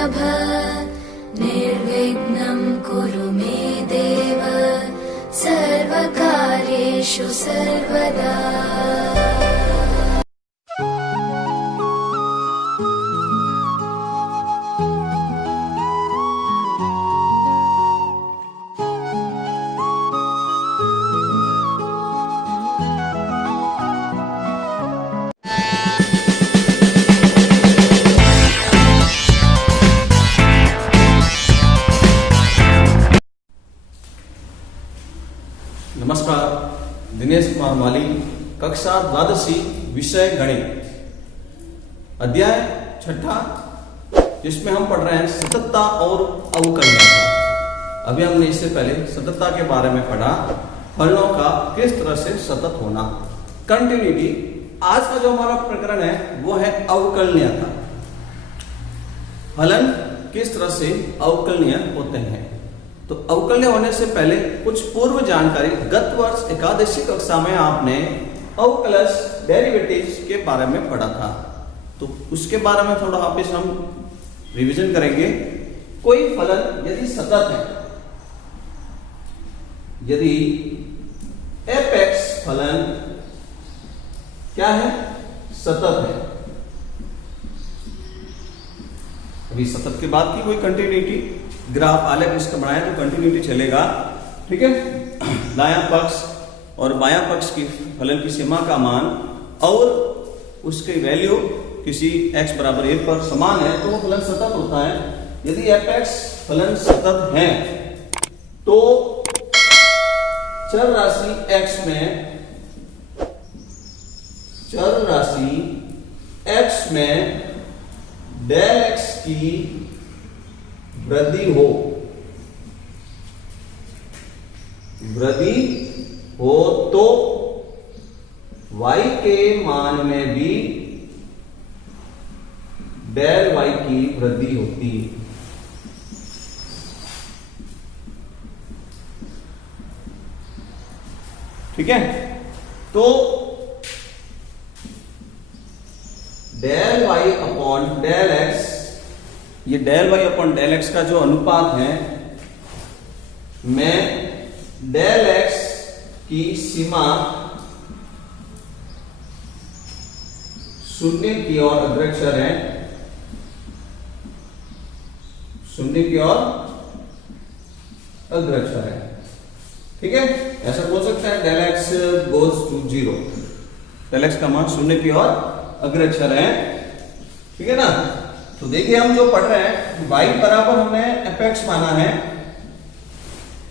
वल्लभ निर्विघ्नं कुरु मे देव सर्वकार्येषु सर्वदा। नमस्कार, दिनेश कुमार माली, कक्षा द्वादशी, विषय गणित, अध्याय छठा, जिसमें हम पढ़ रहे हैं सततता और अवकलनीयता। अभी हमने इससे पहले सततता के बारे में पढ़ा, फलनों का किस तरह से सतत होना, कंटिन्यूटी। आज का जो हमारा प्रकरण है वो है अवकलनीयता। फलन किस तरह से अवकलनीय होते हैं। तो अवकलनीय होने से पहले कुछ पूर्व जानकारी। गत वर्ष एकादशी कक्षा में आपने अवकलज डेरिवेटिव्स के बारे में पढ़ा था, तो उसके बारे में थोड़ा वापस हम रिवीजन करेंगे। कोई फलन यदि सतत है, यदि f(x) फलन क्या है, सतत है। अभी सतत के बाद की कोई कंटिन्यूटी ग्राफ आलेख इसका बनाया तो कंटिन्यूटी चलेगा, ठीक है। दायां पक्ष और बायां पक्ष की फलन की सीमा का मान और उसकी वैल्यू किसी x बराबर 1 पर समान है तो वो फलन सतत होता है। यदि f(x) फलन सतत है तो चर राशि x में डेल x की वृद्धि हो तो y के मान में भी डेल y की वृद्धि होती है। ठीक है, तो del y upon del x, ये del y upon del x का जो अनुपात है में डेल x की सीमा शून्य की ओर अग्रसर है, शून्य की ओर अग्रसर है। ठीक है, ऐसा बोल सकते हैं del x goes to 0, del x का मान शून्य की ओर अग्रसर है। ठीक है ना। तो देखिए हम जो पढ़ रहे हैं y बराबर हमने fx माना है,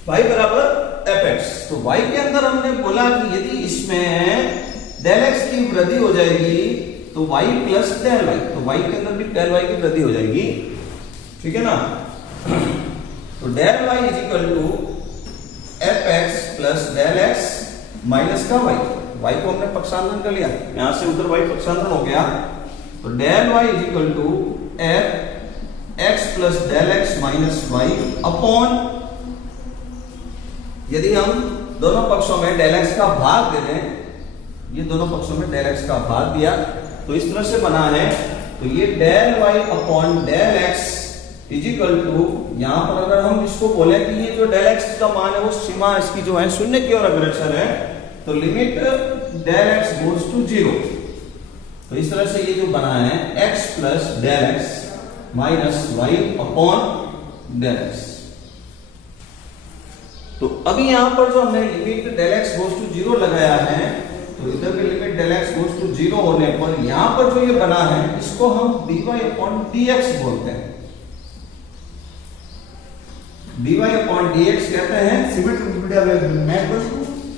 y बराबर fx। तो y के अंदर हमने बोला कि यदि इसमें डेल x की वृद्धि हो जाएगी तो y प्लस डेल y, तो y के अंदर भी डेल y की वृद्धि हो जाएगी। ठीक है ना। तो del y is equal to fx plus del x minus का y को हमने पक्षांतरण कर लिया, यहां से उधर y पक्षांतरण हो गया। तो del y is equal to f x plus del x minus y upon, यदि हम दोनों पक्षों में डेल x का भाग दे दें, ये दोनों पक्षों में डेल x का भाग दिया तो इस तरह से बना है। तो ये del y upon del x is equal to, यहां पर अगर हम इसको बोले कि ये जो डेल x का मान है वो सीमा इसकी जो है शून्य की ओर अग्रसर है, तो limit del x goes to 0। तो इस तरह से ये जो बना है x plus del x minus y upon del x। तो अभी यहां पर जो हमने limit del x goes to 0 लगाया है, तो इधर भी limit del x goes to 0 होने पर यहां पर जो ये बना है इसको हम dy अपॉन dx बोलते हैं। dy अपॉन dx कहते हैं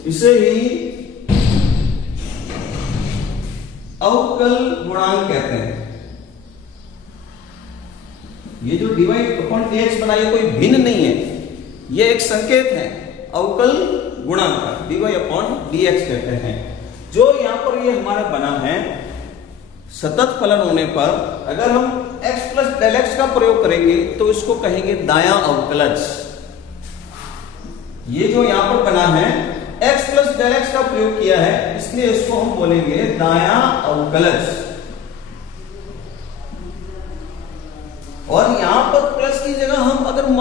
इसे ही अवकल गुणांक कहते हैं। ये जो dy अपॉन dx बना, ये कोई भिन्न नहीं है, ये एक संकेत है अवकल गुणांक का, dy अपॉन dx कहते हैं। जो यहां पर ये हमारा बना है सतत फलन होने पर अगर हम x प्लस डेल x का प्रयोग करेंगे तो इसको कहेंगे दायां अवकलज। ये जो यहां पर बना है x प्लस डेल x का प्रयोग किया है, इसलिए इसको हम बोलेंगे दायां अवकलज। और यहां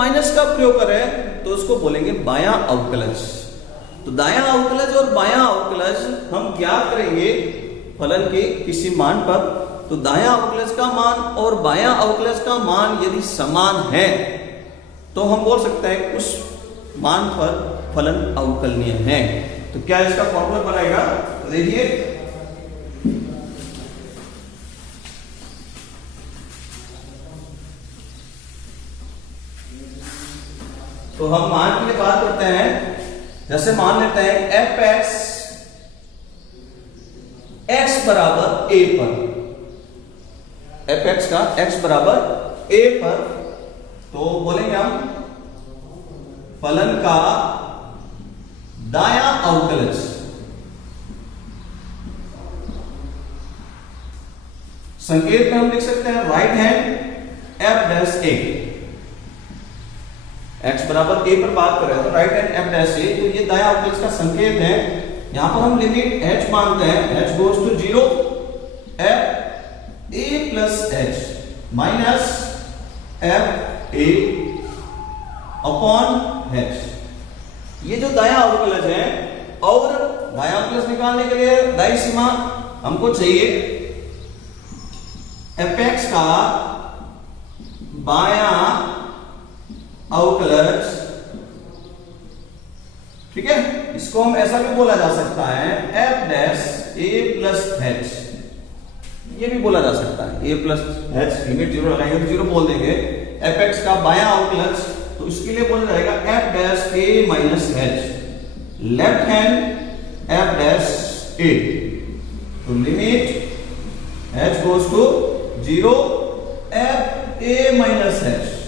माइनस का प्रयोग करें तो उसको बोलेंगे बायां अवकलज। तो दायां अवकलज और बायां अवकलज हम ज्ञात करेंगे फलन के किसी मान पर। तो दायां अवकलज का मान और बायां अवकलज का मान यदि समान है तो हम बोल सकते हैं उस मान पर फलन अवकलनीय है। तो क्या इसका फॉर्मूला बनाएगा, तो देखिए तो हम मान के लिए बात करते हैं। जैसे मान लेते हैं एफ एक्स बराबर ए पर, एफ एक्स का एक्स बराबर ए पर, तो बोलेंगे हम फलन का दायां अवकलज संकेत में हम लिख सकते हैं राइट हैंड एफ डैश ए। एक्स बराबर ए पर बात कर रहे हैं तो right hand F dash A, तो ये दायां अवकलज का संकेत है। यहां पर हम लिमिट h मानते हैं, h goes to 0 F a plus h minus F A upon h. ये जो दायां अवकलज है, और दायां अवकलज निकालने के लिए दायीं सीमा हमको चाहिए एफ एक्स का बायां अवकलज, ठीक है। इसको हम ऐसा भी बोला जा सकता है एफ डैश ए प्लस एच, ये भी बोला जा सकता है ए प्लस एच, लिमिट 0 लगाएंगे तो 0 बोल देंगे। एफ एक्स का बायां अवकलज, तो इसके लिए बोला जाएगा F dash A minus H, left hand F dash A. तो limit H goes to 0 F A minus H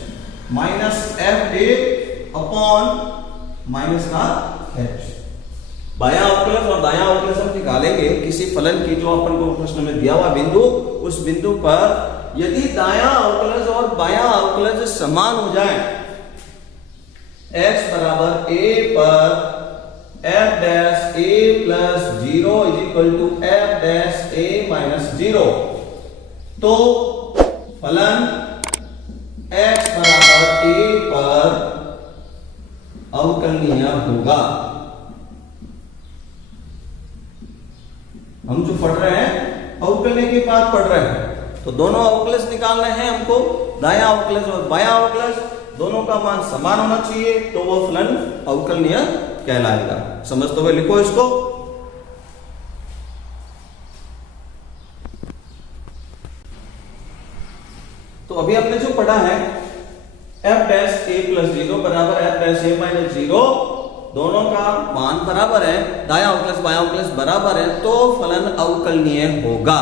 minus F A upon minus का एच। बायां अवकलज और दायां अवकलज हम निकालेंगे किसी फलन की जो अपन को प्रश्न में दिया हुआ बिंदु, उस बिंदु पर यदि दायां अवकलज और बायां अवकलज समान हो जाए, x बराबर a पर f dash a plus 0 is equal to f dash a minus 0, तो फलन x बराबर a पर अवकलनीय होगा। हम जो पढ़ रहे हैं अवकलनीय की बात पढ़ रहे हैं, तो दोनों अवकलज निकालने हैं हमको, दायां अवकलज और बायां अवकलज, दोनों का मान समान होना चाहिए, तो वो फलन अवकलनीय कहलाएगा। समझते हुए लिखो इसको। तो अभी हमने जो पढ़ा है f डैश a प्लस 0 बराबर f डैश a माइनस 0, दोनों का मान बराबर है, दायां अवकलज बायां अवकलज बराबर है, तो फलन अवकलनीय होगा।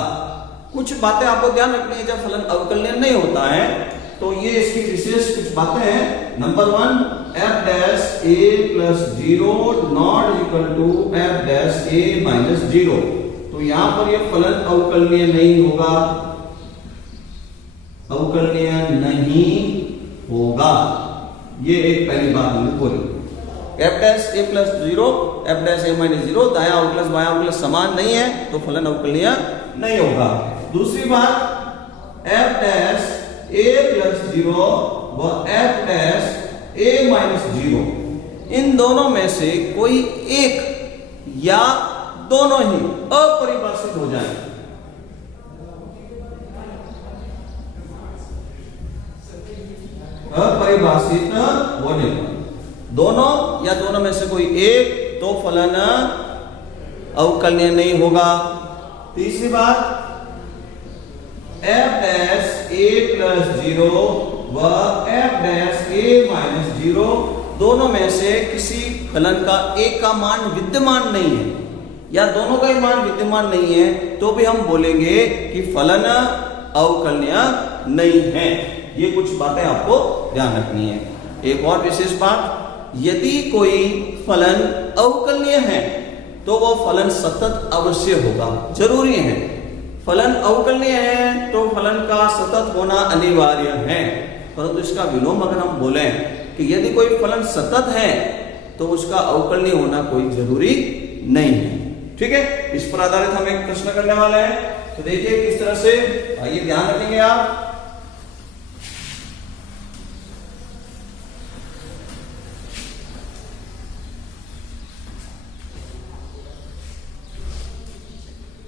कुछ बातें आपको ध्यान रखनी है, जब फलन अवकलनीय नहीं होता है तो ये इसकी विशेष कुछ बातें हैं। Number 1, f dash a plus 0 not equal to f dash a minus 0, तो यहां पर ये फलन अवकलनीय नहीं होगा, अवकलनीय नहीं होगा। ये एक पहली बात हमने बोली। f dash a plus 0 f dash a minus 0, दायां अवकलज बायां अवकलज समान नहीं है, तो फलन अवकलनीय नहीं होगा। दूसरी बात, f डैश a प्लस 0 व f डैश a माइनस 0, इन दोनों में से कोई एक या दोनों ही अपरिभाषित हो जाए, अपरिभाषित होने पर, दोनों या दोनों में से कोई एक, तो फलन अवकलनीय नहीं होगा। तीसरी बात, f डैश a प्लस 0 व f डैश a माइनस 0, दोनों में से किसी फलन का एक का मान विद्यमान नहीं है या दोनों का ही मान विद्यमान नहीं है, तो भी हम बोलेंगे कि फलन अवकलनीय नहीं है। ये कुछ बातें आपको ध्यान रखनी है। एक और विशेष बात, यदि कोई फलन अवकलनीय है तो वो फलन सतत अवश्य होगा, जरूरी है। फलन अवकलनीय है तो फलन का सतत होना अनिवार्य है, परंतु इसका विलोम अगर हम बोलें कि यदि कोई फलन सतत है तो उसका अवकलनीय होना कोई जरूरी नहीं है। ठीक है, इस पर आधारित हम एक प्रश्न करने वाले हैं, तो देखिए किस तरह से, आइए ध्यान रखेंगे आप।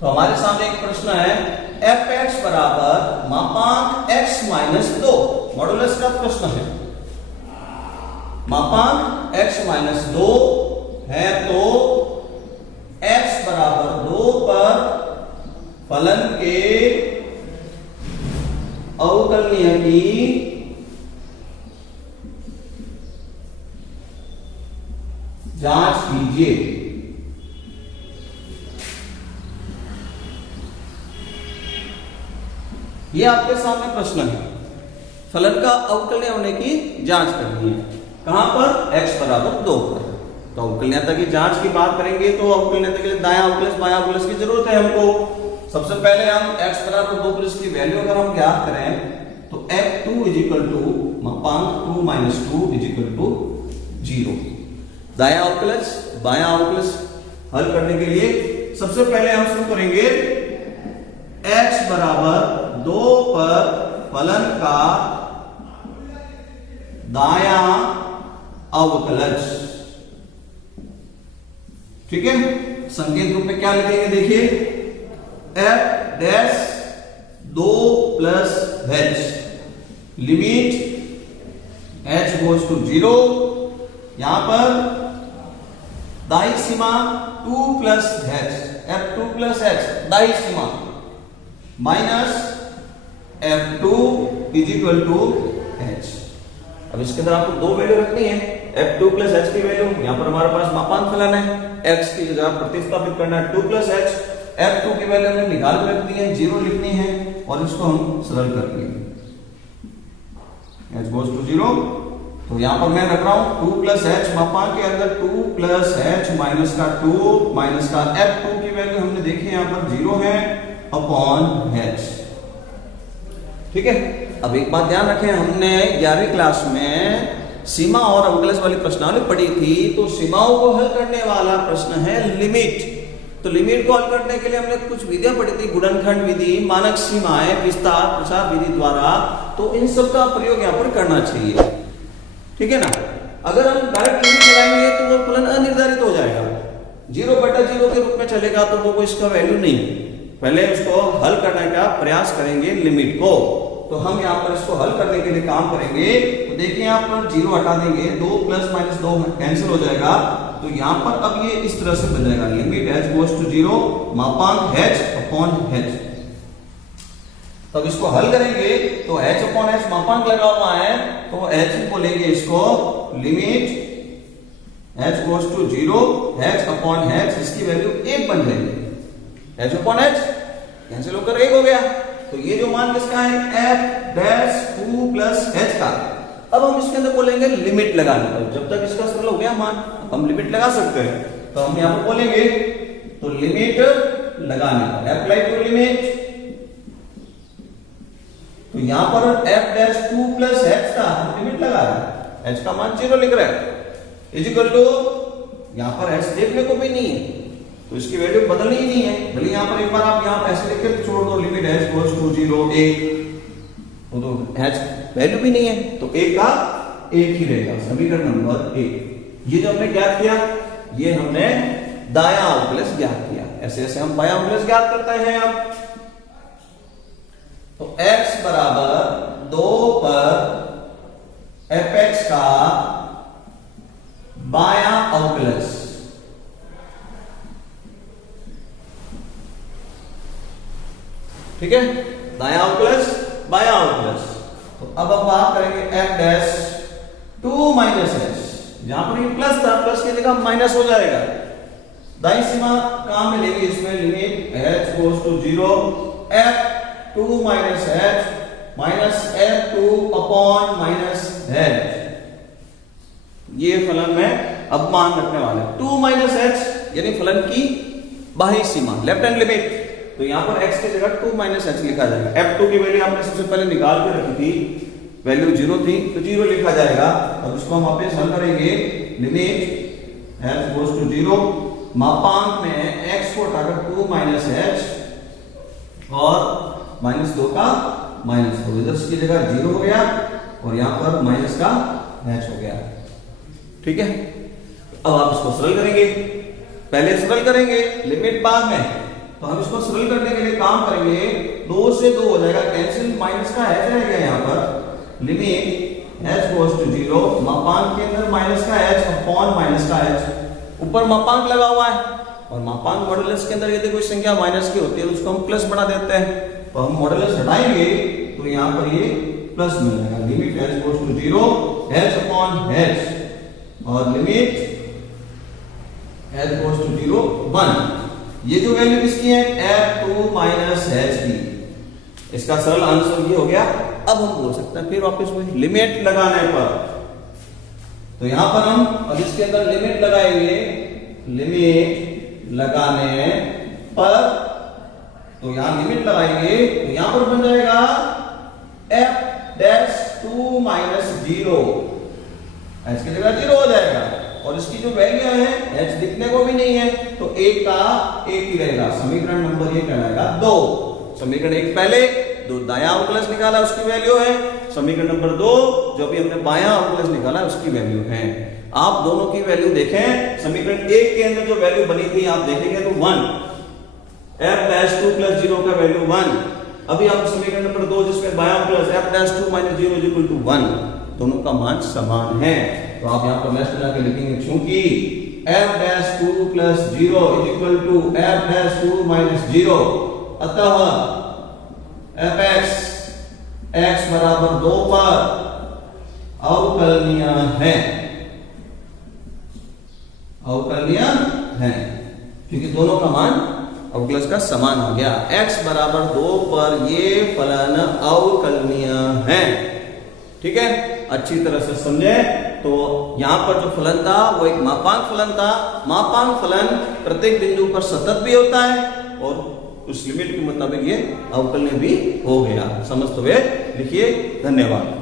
तो हमारे सामने एक प्रश्न है एफ एक्स बराबर मापांक x माइनस 2 मॉडुलस का प्रश्न है। मापांक x माइनस 2 है तो x बराबर 2 पर फलन के अवकलनीय की जांच कीजिए। ये आपके सामने प्रश्न है, फलन का अवकलनीय होने की जांच करनी है। कहां पर? x बराबर 2 पर। तो अवकलनीयता की जांच की बात करेंगे तो अवकलनीयता के लिए दायां अवकलज बायां अवकलज की जरूरत है हमको। सबसे पहले हम x बराबर 2 पर इसकी वैल्यू अगर हम ज्ञात करें तो f2 मापांक 2 माइनस 2 0। दायां अवकलज बायां अवकलज हल करने के लिए सबसे पहले हम शुरू करेंगे x बराबर 2 पर फलन का दायां अवकलज। ठीक है, संकेत रूप में क्या लिखेंगे देखिए, f dash 2 plus h limit h goes to 0। यहां पर दाई सीमा 2 plus h f2 plus h दाई सीमा minus f2 is equal to h। अब इसके अंदर आपको दो वैल्यू रखनी है, f2 प्लस h की वैल्यू। यहां पर हमारे पास मापांक फलन है, x की जगह प्रतिस्थापित करना है 2 प्लस h। f2 की वैल्यू हमने निकाल के रख दी है, 0 लिखनी है और इसको हम सरल कर लेंगे, h गोज टू 0। तो यहां पर मैं रख रहा हूं 2 प्लस h, मापांक के अंदर 2 प्लस h माइनस का 2 माइनस का f2 की वैल्यू हमने देखी यहां पर 0 है अपॉन h। ठीक है, अब एक बात ध्यान रखें, हमने 11वीं क्लास में सीमा और अवकलज वाली प्रश्नावली पढ़ी थी। तो सीमाओं को हल करने वाला प्रश्न है लिमिट। तो लिमिट को हल करने के लिए हमने कुछ विधियां पढ़ी थी, गुणनखंड विधि, मानक सीमाएं, विस्तार प्रसार विधि द्वारा। तो इन सब का प्रयोग यहाँ पर करना चाहिए। ठीक है ना, अगर हम डायरेक्ट लिमिट लगाएंगे तो वो फलन अनिर्धारित हो जाएगा, 0/0 के रूप में चलेगा, तो वो इसका वैल्यू नहीं। पहले उसको हल करने का प्रयास करेंगे लिमिट को। तो हम यहाँ पर इसको हल करने के लिए काम करेंगे। तो देखिए यहाँ पर 0 हटा देंगे, 2 प्लस माइनस 2 कैंसिल हो जाएगा। तो यहाँ पर अब ये इस तरह से बन जाएगा, लिमिट h गोज टू 0 मापांक h अपॉन h। तब इसको हल करेंगे तो h अपॉन h मापांक लगा हुआ है, तो h बोलेंगे इसको limit h goes to 0 h upon h, इसकी वैल्यू 1 बन जाएगी। h अपॉन h कैंसिल होकर 1 हो गया। तो ये जो मान किसका है, f डैश 2 प्लस h का। अब हम इसके अंदर बोलेंगे लिमिट लगाने का। जब तक इसका सरल हो गया मान, हम लिमिट लगा सकते हैं। तो हम यहां पर बोलेंगे तो लिमिट लगाने का, अप्लाई टू लिमिट। तो यहां पर f डैश 2 प्लस h का हम लिमिट लगा रहे हैं, h का मान 0 लिख रहे हैं, इज इक्वल टू यहां पर h देखने को भी नहीं है, तो इसकी वैल्यू बदलनी ही नहीं है। भले यहां पर एक बार आप यहां ऐसे लिख के छोड़ दो, लिमिट h गोज टू 0 1, तो h वैल्यू भी नहीं है, तो 1 का 1 ही रहेगा, समीकरण नंबर 1। ये जो हमने ज्ञात किया, ये हमने दायां अवकलज ज्ञात किया। ऐसे ऐसे हम बायां अवकलज ज्ञात करते हैं। अब तो x बराबर 2 पर fx का बायां अवकलज। ठीक है, दायां अवकलज बायां अवकलज। तो अब हम बात करेंगे f डैश 2 माइनस h। जहां पर ये प्लस था, प्लस की जगह माइनस हो जाएगा। दाईं सीमा काम में लेंगे, इसमें limit h goes to 0 f2 minus h minus f2 upon minus h। ये फलन में अब मान रखने वाले 2 माइनस h यानी फलन की बाह्य सीमा, लेफ्ट हैंड लिमिट। तो यहां पर x की जगह 2 माइनस h लिखा जाएगा। f2 की वैल्यू आपने सबसे पहले निकाल के रखी थी, वैल्यू 0 थी, तो 0 लिखा जाएगा। अब इसको हम वापस हल करेंगे, लिमिट h गोज टू 0, मापांक में x को हटाकर 2 माइनस h और माइनस 2 का माइनस, तो इधर की जगह 0 हो गया और यहां पर माइनस का h हो गया। ठीक है, अब आप इसको सरल करेंगे, पहले सरल करेंगे लिमिट बाद में। तो हम इसको सरल करने के लिए काम करेंगे, 2 से 2 हो जाएगा कैंसिल, माइनस का h रह गया यहाँ पर, लिमिट h गोज टू 0, मापांक के अंदर माइनस का h अपॉन माइनस का h, ऊपर मापांक लगा हुआ है और मापांक मॉडुलस के अंदर यदि कोई संख्या माइनस की होती है तो उसको हम प्लस बना देते हैं, तो हम मॉडुलस हटाएंगे तो यहाँ पर ये प्लस मिल जाएगा, limit h goes to 0 h upon h और लिमिट h गोज टू 0 1। ये जो वैल्यू किसकी है, f2 माइनस hb, इसका सरल आंसर ये हो गया। अब हम बोल सकते हैं फिर वापस वही लिमिट लगाने पर, तो यहां पर हम अब इसके अंदर लिमिट लगाएंगे, लिमिट लगाने पर, तो यहां लिमिट लगाएंगे तो यहां पर बन जाएगा f डैश 2 माइनस 0, h की जगह 0 हो जाएगा और इसकी जो वैल्यू है h दिखने को भी नहीं है तो एक का एक ही रहेगा, समीकरण नंबर ये कहलाएगा 2। समीकरण 1 पहले, 2 दायां अवकलज निकाला उसकी वैल्यू है, समीकरण नंबर 2 जो भी हमने बायां अवकलज निकाला उसकी वैल्यू है। आप दोनों की वैल्यू देखें, समीकरण 1 के अंदर जो वैल्यू बनी थी आप देखेंगे तो 1, f डैश 2 प्लस 0 का वैल्यू 1, अभी आप समीकरण नंबर 2 जिसमें बायां अवकलज f dash 2 minus 0 is equal to 1, दोनों का मान समान है, तो आप यहाँ पर लेफ्ट लगा के लिखेंगे क्योंकि f dash 2 plus 0 is equal to f dash 2 minus 0, अतः fx x बराबर 2 पर अवकलनीय है, अवकलनीय है क्योंकि दोनों का मान अवकलज का समान हो गया, x बराबर 2 पर ये फलन अवकलनीय है। ठीक है, अच्छी तरह से समझे। तो यहां पर जो फलन था वो एक मापांक फलन था, मापांक फलन प्रत्येक बिंदु पर सतत भी होता है और उस लिमिट के मुताबिक ये अवकलनीय भी हो गया। समझते हुए लिखिए, धन्यवाद।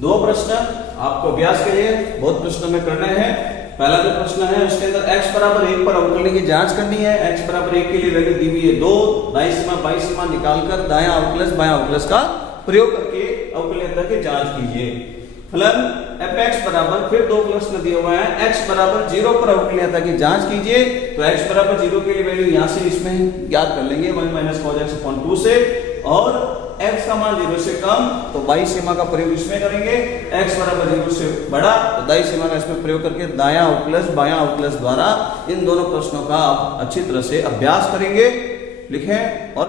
दो प्रश्न आपको अभ्यास के लिए बहुत प्रश्न में करने हैं। पहला जो प्रश्न है उसके अंदर x बराबर 1 पर अवकलनीय की जांच करनी है। x बराबर 1 के लिए वैल्यू दी हुई है 2, दाईं सीमा बाईं सीमा निकालकर दायां अवकलज बायां अवकलज का प्रयोग करके अवकलनीयता की जांच कीजिए। फलन fx बराबर, फिर दो प्रश्न दिए हुए हैं, x बराबर 0 पर अवकलनीयता की जांच कीजिए। तो x बराबर 0 के लिए वैल्यू यहां से इसमें ज्ञात कर लेंगे 1 माइनस cos x अपॉन 2 से, और x का मान 0 से कम तो बाईं सीमा का प्रयोग इसमें करेंगे, x बराबर 0 से बड़ा तो दाईं सीमा का इसमें प्रयोग करके दायां अवकलज बायां अवकलज द्वारा इन दोनों प्रश्नों का आप अच्छी तरह से अभ्यास करेंगे। लिखें और